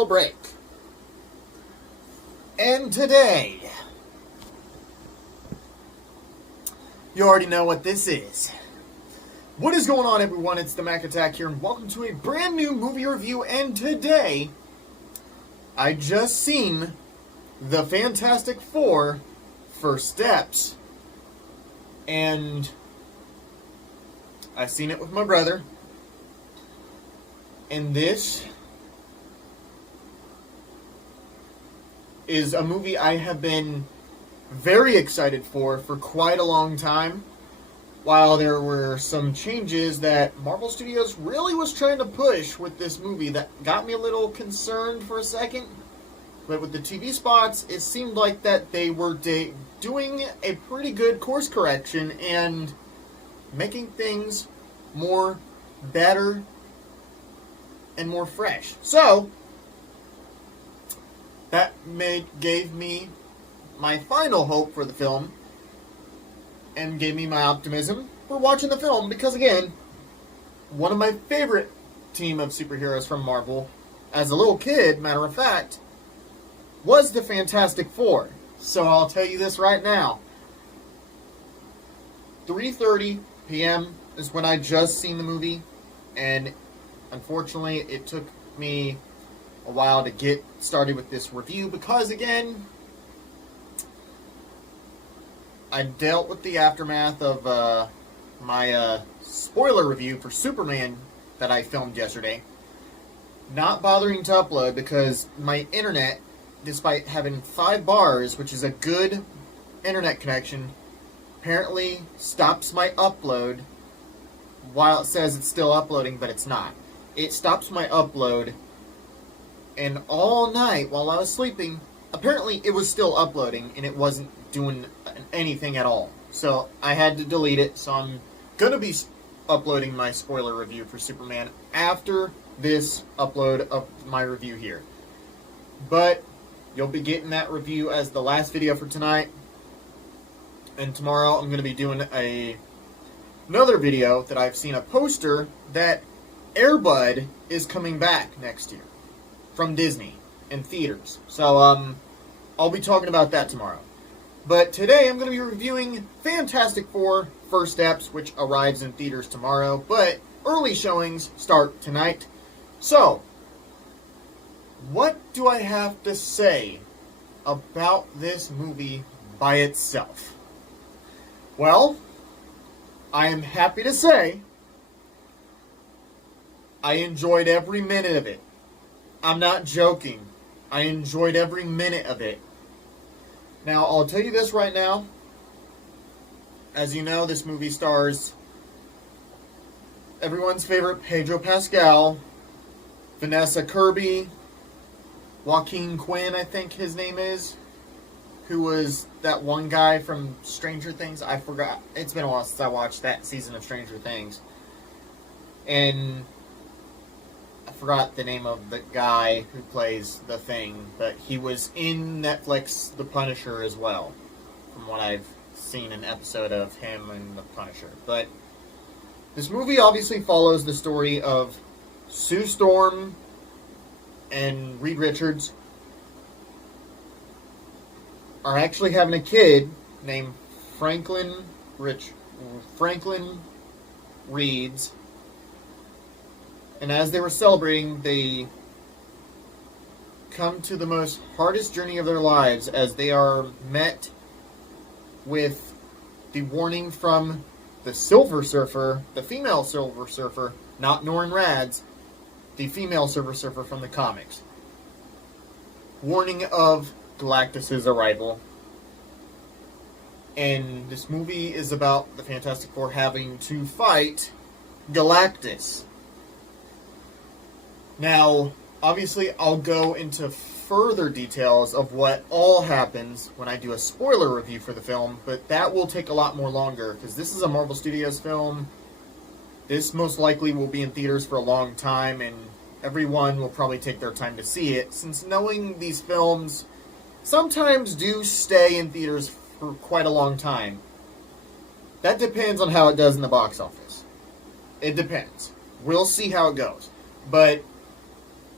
commercial break. And today, you already know what this is. What is going on, everyone? It's the Mac Attack here, and welcome to a brand new movie review. And today, I just seen the Fantastic Four First Steps, and I've seen it with my brother, and this is a movie I have been very excited for quite a long time. While there were some changes that Marvel Studios really was trying to push with this movie that got me a little concerned for a second. But with the TV spots, it seemed like that they were doing a pretty good course correction and making things more better and more fresh. So, that gave me my final hope for the film and gave me my optimism for watching the film, because again, one of my favorite team of superheroes from Marvel, as a little kid, matter of fact, was the Fantastic Four. So I'll tell you this right now. 3:30 p.m. is when I just seen the movie, and unfortunately it took me a while to get started with this review because, again, I dealt with the aftermath of my spoiler review for Superman that I filmed yesterday. Not bothering to upload because my internet, despite having 5 bars, which is a good internet connection, apparently stops my upload while it says it's still uploading, but it's not. It stops my upload, and all night while I was sleeping, apparently it was still uploading and it wasn't doing anything at all. So I had to delete it. So I'm going to be uploading my spoiler review for Superman after this upload of my review here. But you'll be getting that review as the last video for tonight. And tomorrow I'm going to be doing another video that I've seen a poster that Air Bud is coming back next year from Disney in theaters. So I'll be talking about that tomorrow. But today I'm going to be reviewing Fantastic Four First Steps, which arrives in theaters tomorrow, but early showings start tonight. So, what do I have to say about this movie by itself? Well, I am happy to say I enjoyed every minute of it. I'm not joking. I enjoyed every minute of it. Now, I'll tell you this right now. As you know, this movie stars everyone's favorite Pedro Pascal, Vanessa Kirby, Joaquin Quinn, I think his name is, who was that one guy from Stranger Things. I forgot. It's been a while since I watched that season of Stranger Things. And I forgot the name of the guy who plays the Thing, but he was in Netflix The Punisher as well, from what I've seen an episode of him and The Punisher. But this movie obviously follows the story of Sue Storm and Reed Richards are actually having a kid named Franklin Reeds. And as they were celebrating, they come to the most hardest journey of their lives as they are met with the warning from the Silver Surfer, the female Silver Surfer, not Norrin Rads, the female Silver Surfer from the comics. Warning of Galactus' arrival. And this movie is about the Fantastic Four having to fight Galactus. Now, obviously, I'll go into further details of what all happens when I do a spoiler review for the film, but that will take a lot more longer, because this is a Marvel Studios film. This most likely will be in theaters for a long time, and everyone will probably take their time to see it, since knowing these films sometimes do stay in theaters for quite a long time. That depends on how it does in the box office. It depends. We'll see how it goes. But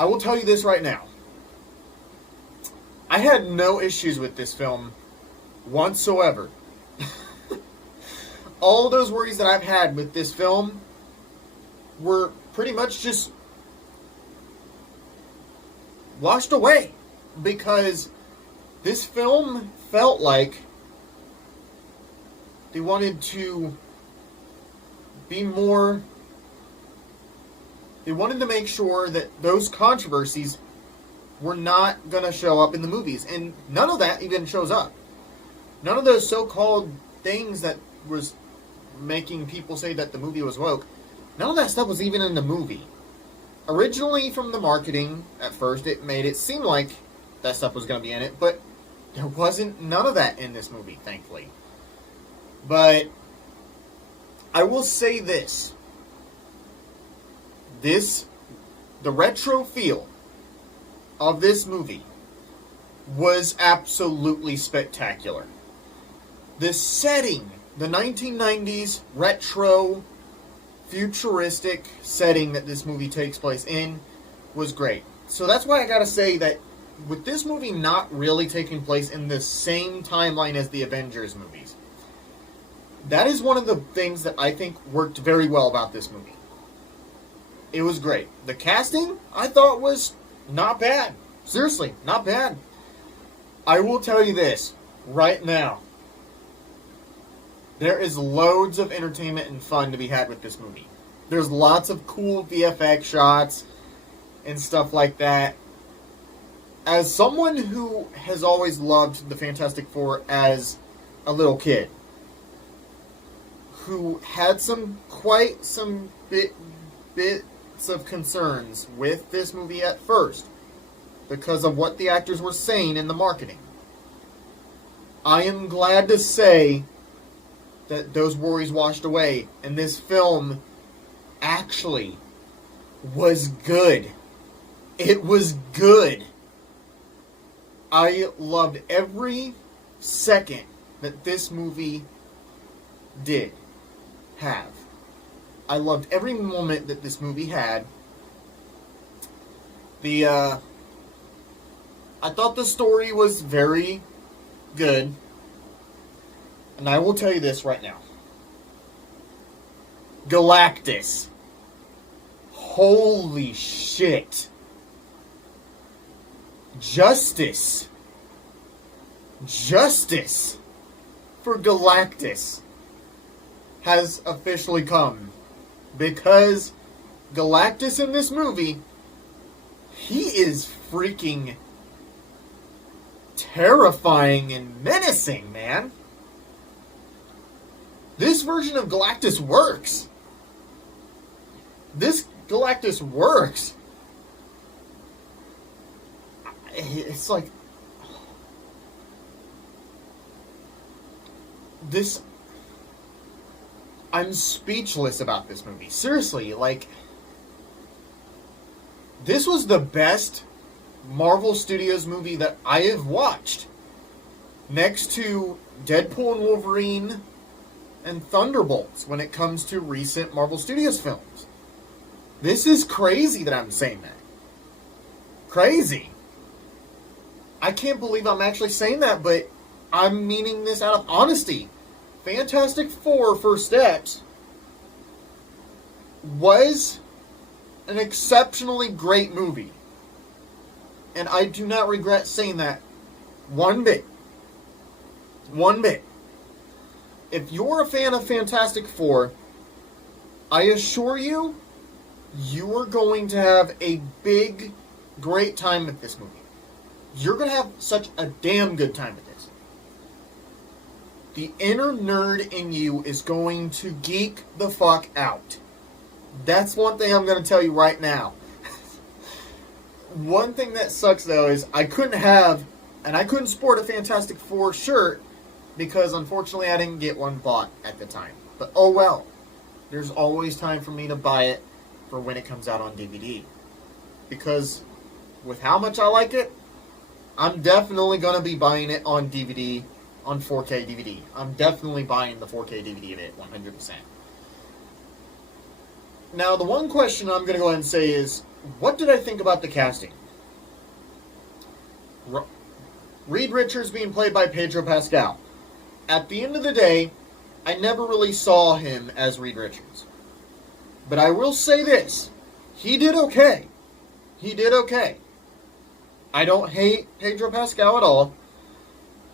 I will tell you this right now. I had no issues with this film whatsoever. All those worries that I've had with this film were pretty much just washed away, because this film felt like they wanted to be more... They wanted to make sure that those controversies were not going to show up in the movies. And none of that even shows up. None of those so-called things that was making people say that the movie was woke, none of that stuff was even in the movie. Originally, from the marketing, at first, it made it seem like that stuff was going to be in it, but there wasn't none of that in this movie, thankfully. But I will say this. The retro feel of this movie was absolutely spectacular. The setting, the 1990s retro, futuristic setting that this movie takes place in, was great. So that's why I gotta say that with this movie not really taking place in the same timeline as the Avengers movies, that is one of the things that I think worked very well about this movie. It was great. The casting, I thought, was not bad. Seriously, not bad. I will tell you this right now. There is loads of entertainment and fun to be had with this movie. There's lots of cool VFX shots and stuff like that. As someone who has always loved the Fantastic Four as a little kid, who had some bits of concerns with this movie at first because of what the actors were saying in the marketing, I am glad to say that those worries washed away, and this film actually was good. It was good. I loved every second that this movie did have. I loved every moment that this movie had. I thought the story was very good. And I will tell you this right now. Galactus. Holy shit. Justice for Galactus has officially come. Because Galactus in this movie, he is freaking terrifying and menacing, man. This version of Galactus works. This Galactus works. It's like... I'm speechless about this movie. Seriously, like... This was the best Marvel Studios movie that I have watched. Next to Deadpool and Wolverine and Thunderbolts when it comes to recent Marvel Studios films. This is crazy that I'm saying that. Crazy. I can't believe I'm actually saying that, but I'm meaning this out of honesty. Fantastic Four First Steps was an exceptionally great movie. And I do not regret saying that one bit. One bit. If you're a fan of Fantastic Four, I assure you, you are going to have a big, great time with this movie. You're going to have such a damn good time with this. The inner nerd in you is going to geek the fuck out. That's one thing I'm going to tell you right now. One thing that sucks, though, is I couldn't sport a Fantastic Four shirt because, unfortunately, I didn't get one bought at the time. But, oh well. There's always time for me to buy it for when it comes out on DVD. Because, with how much I like it, I'm definitely going to be buying it on DVD, on 4K DVD. I'm definitely buying the 4K DVD of it, 100%. Now, the one question I'm going to go ahead and say is, what did I think about the casting? Reed Richards being played by Pedro Pascal. At the end of the day, I never really saw him as Reed Richards. But I will say this. He did okay. He did okay. I don't hate Pedro Pascal at all.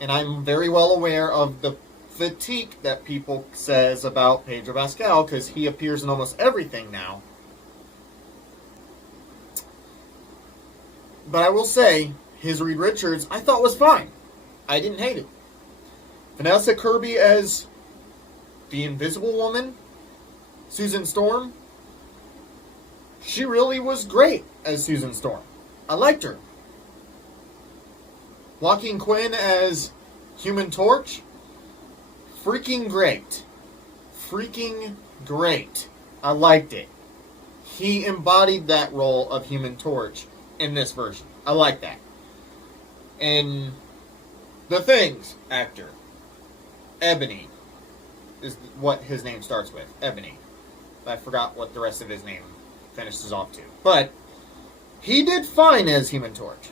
And I'm very well aware of the critique that people says about Pedro Pascal because he appears in almost everything now. But I will say, his Reed Richards, I thought was fine. I didn't hate it. Vanessa Kirby as the Invisible Woman, Susan Storm, she really was great as Susan Storm. I liked her. Joaquin Quinn as Human Torch, freaking great. Freaking great. I liked it. He embodied that role of Human Torch in this version. I like that. And the Thing's actor, Ebony, is what his name starts with. Ebony. I forgot what the rest of his name finishes off to. But he did fine as Human Torch.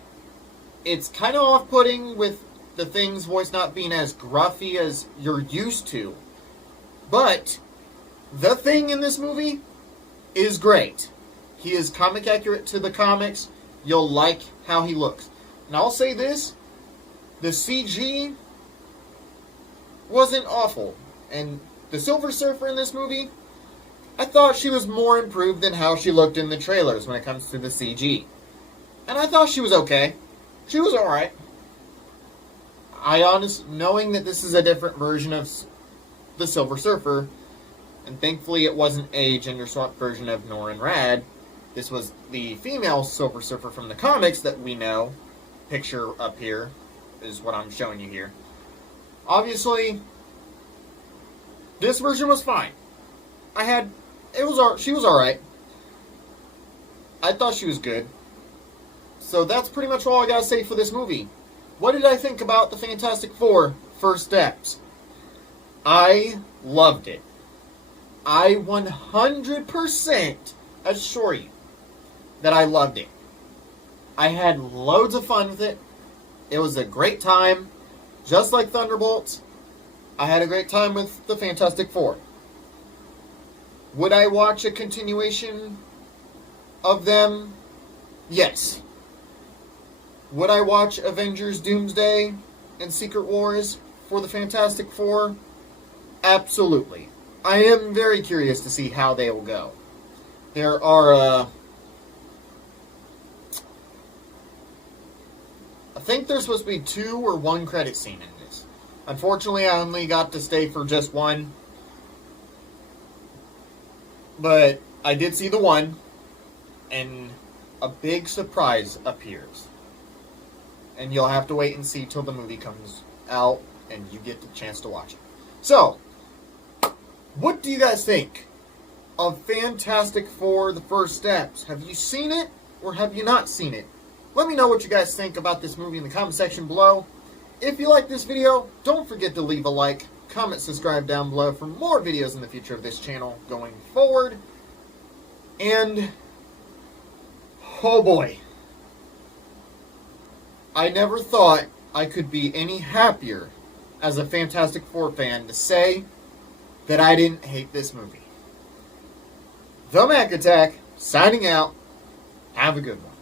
It's kind of off-putting with the Thing's voice not being as gruffy as you're used to. But the Thing in this movie is great. He is comic accurate to the comics. You'll like how he looks. And I'll say this, the CG wasn't awful. And the Silver Surfer in this movie, I thought she was more improved than how she looked in the trailers when it comes to the CG. And I thought she was okay. She was alright. Knowing that this is a different version of the Silver Surfer, and thankfully it wasn't a gender-swapped version of Norrin Rad, this was the female Silver Surfer from the comics that we know. Picture up here is what I'm showing you here. Obviously, this version was fine. She was alright. I thought she was good. So that's pretty much all I gotta say for this movie. What did I think about the Fantastic Four First Steps? I loved it. I 100% assure you that I loved it. I had loads of fun with it. It was a great time. Just like Thunderbolts, I had a great time with the Fantastic Four. Would I watch a continuation of them? Yes. Would I watch Avengers Doomsday and Secret Wars for the Fantastic Four? Absolutely. I am very curious to see how they will go. There are, I think there's supposed to be 2 or 1 credit scene in this. Unfortunately, I only got to stay for just one. But I did see the one, and a big surprise appears. And you'll have to wait and see till the movie comes out and you get the chance to watch it. So, what do you guys think of Fantastic Four: The First Steps? Have you seen it or have you not seen it? Let me know what you guys think about this movie in the comment section below. If you like this video, don't forget to leave a like, comment, subscribe down below for more videos in the future of this channel going forward. And, oh boy. I never thought I could be any happier as a Fantastic Four fan to say that I didn't hate this movie. The Mac Attack, signing out. Have a good one.